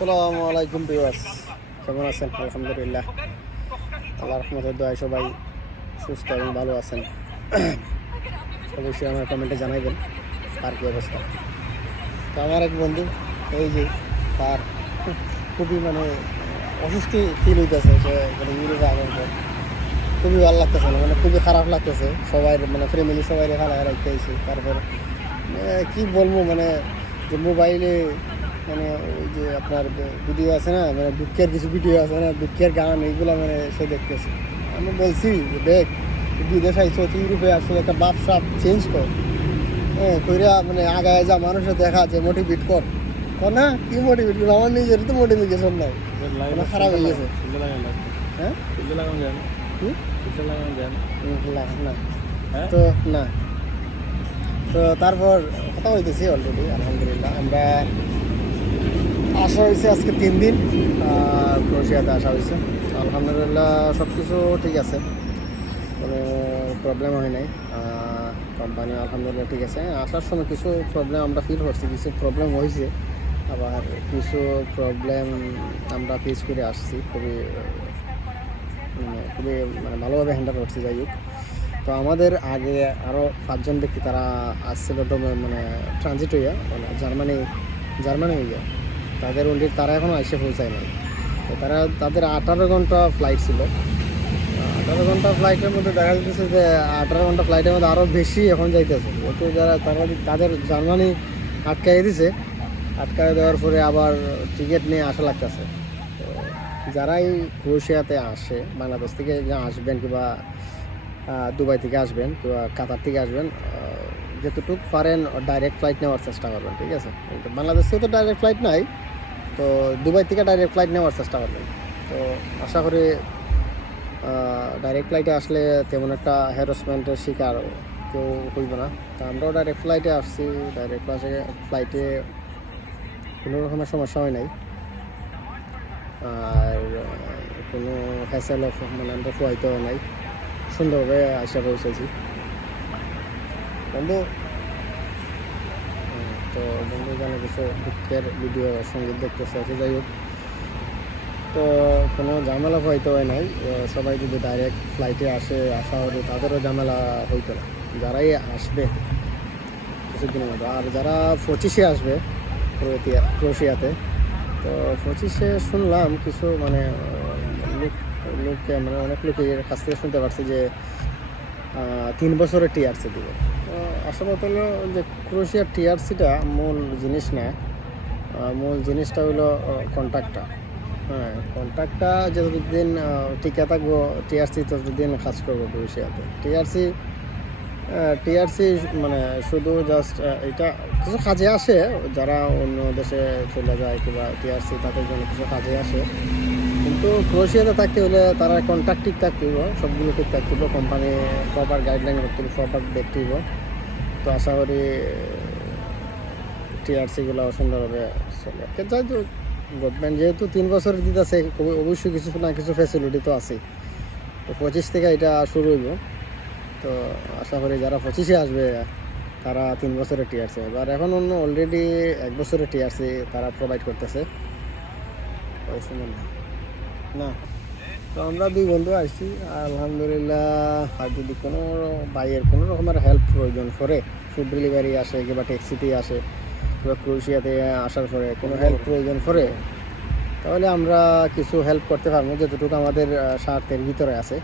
আসসালামু আলাইকুম ভিউয়ার্স। কেমন আছেন? আলহামদুলিল্লাহ। আল্লাহ রহমতের দোয়ায় সবাই সুস্থ এবং ভালো আছেন। অবশ্যই আমার কমেন্টে জানাইবেন তার কী অবস্থা। তো আমার এক বন্ধু, এই যে তার খুবই মানে অসুস্থি ফিল হইতেছে, সে মানে ইউরোপে আগার পর খুবই ভালো লাগতেছে না মানে খুবই খারাপ লাগতেছে। সবাই মানে ফ্যামিলি সবাই খেলা রাখতে তারপর মানে কি বলব মানে যে মোবাইলে মানে ওই যে আপনার ভিডিও আছে না মানে দুঃখের কিছু ভিডিও আছে না দুঃখের গান এইগুলো মানে সে দেখতেছে। আমি বলছি যে দেখ বিদেশ আইছো তুই ইউরোপে আসলে একটা বাপ সাপ চেঞ্জ কর। হ্যাঁ কইরা মানে আগায় যা মানুষের দেখা যে মোটিভেট কর। কর না কি মোটিভেট কর আমার নিজের তো মোটিভেশন নাই। খারাপ হয়ে গেছে। হ্যাঁ? না হ্যাঁ? তো না। তো তারপর কথা হইতেছি অলরেডি আলহামদুলিল্লাহ। আমরা আসা হয়েছে আজকে তিন দিন আহ, ক্রোয়েশিয়াতে আসা হয়েছে। আলহামদুলিল্লাহ সব কিছু ঠিক আছে কোনো প্রবলেম হয় নাই। কোম্পানি আলহামদুলিল্লাহ ঠিক আছে। আসার সময় কিছু প্রবলেম আমরা ফিল করছি কিছু প্রবলেম হয়েছে। আবার কিছু প্রবলেম আমরা ফেস করে আসছি খুবই মানে খুবই মানে ভালোভাবে হ্যান্ডেল করছি যাই হোক। তো আমাদের আগে আরও পাঁচজন ব্যক্তি তারা আসছিল মানে ট্রানজিট হইয়া মানে জার্মানি জার্মানি হইয়া। তাদের অলরেডি তারা এখনও এসে পৌঁছায় নাই। তো তারা, তাদের আঠারো ঘণ্টা ফ্লাইট ছিল। আঠারো ঘণ্টা ফ্লাইটের মধ্যে দেখা যাচ্ছে যে আঠারো ঘণ্টা ফ্লাইটের মধ্যে আরও বেশি এখন যাইতেছে। তো যারা, তারা তাদের জার্মানি আটকাই দিছে আটকাই দেওয়ার পরে আবার টিকিট নিয়ে আসা লাগতেছে। তো যারাই ক্রোয়েশিয়াতে আসে, বাংলাদেশ থেকে আসবেন কিংবা দুবাই থেকে আসবেন কিংবা কাতার থেকে আসবেন যতটুকু পারেন ডাইরেক্ট ফ্লাইট নেওয়ার চেষ্টা করবেন, ঠিক আছে? বাংলাদেশ তো ডাইরেক্ট ফ্লাইট নাই, তো দুবাই থেকে ডাইরেক্ট ফ্লাইট নেওয়ার চেষ্টা করবেন। তো আশা করি ডাইরেক্ট ফ্লাইটে আসলে তেমন একটা হ্যারাসমেন্টের শিকার কেউ হইব না। তো আমরাও ডাইরেক্ট ফ্লাইটে আসছি ডাইরেক্ট ক্লাসে ফ্লাইটে কোনো রকমের সমস্যা হয় নাই। আর, কোনো হ্যাসেল অফ মানে আমরা ফুয়াইতেও নাই। সুন্দরভাবে আসা পৌঁছেছি। বন্ধু? আহ, তো বন্ধু জানে কিছু দুঃখের ভিডিও সংগীত দেখতেছে আছে যাই হোক। তো কোনো ঝামেলা হয়তো হয় নাই। সবাই যদি ডাইরেক্ট ফ্লাইটে আসে আসা হলে তাদেরও ঝামেলা হইতো না। যারাই আসবে কিছুদিনের মতো আর যারা পঁচিশে আসবে ক্রোয়েতিয়া ক্রোয়েশিয়াতে তো পঁচিশে শুনলাম কিছু মানে লোক লোককে মানে অনেক লোকের কাছ থেকে শুনতে পারছি যে তিন বছরের টিআরসি দেবে। তো কথা হলো যে ক্রোশিয়ার টিআরসিটা মূল জিনিস না মূল জিনিসটা হলো কন্ট্রাক্টটা হ্যাঁ কন্ট্রাক্টটা যতদিন টিকে থাকব টিআরসি ততদিন কাজ করব ক্রোশিয়াতে টিআরসি টিআরসি মানে শুধু জাস্ট এটা কিছু কাজে আসে, যারা অন্য দেশে চলে যায় কিংবা টিআরসি তাদের জন্য কিছু কাজে আসে। কিন্তু ক্রোয়েশিয়াতে থাকতে হলে তারা কন্ট্রাক্ট ঠিক থাকতে হইব, সবগুলো ঠিক থাকতে হইব কোম্পানি প্রপার গাইডলাইন করতে হইব প্রপার দেখতে হইব। তো আশা করি টিআরসিগুলো সুন্দরভাবে চলে। কিন্তু যেহেতু গভর্নমেন্ট যেহেতু তিন বছর দিতে আছে অবশ্যই কিছু না কিছু ফ্যাসিলিটি তো আছে তো পঁচিশ থেকে এটা শুরু হইব। তো আশা করি যারা পঁচিশে আসবে, তারা তিন বছরের টিআরসি। আর এখন অন্য অলরেডি এক বছরের টিআরসি তারা প্রোভাইড করতেছে। না। তো আমরা দুই বন্ধু আসছি। আলহামদুলিল্লাহ, আর যদি কোনো বাইয়ের কোনো রকমের হেল্প প্রয়োজন করে ফুড ডেলিভারি আসে কিংবা ট্যাক্সিতে আসে, কিংবা ক্রোয়েশিয়াতে আসার পরে কোনো হেল্প প্রয়োজন করে তাহলে আমরা কিছু হেল্প করতে পারব। যতটুকু আমাদের স্বার্থের ভিতরে আছে।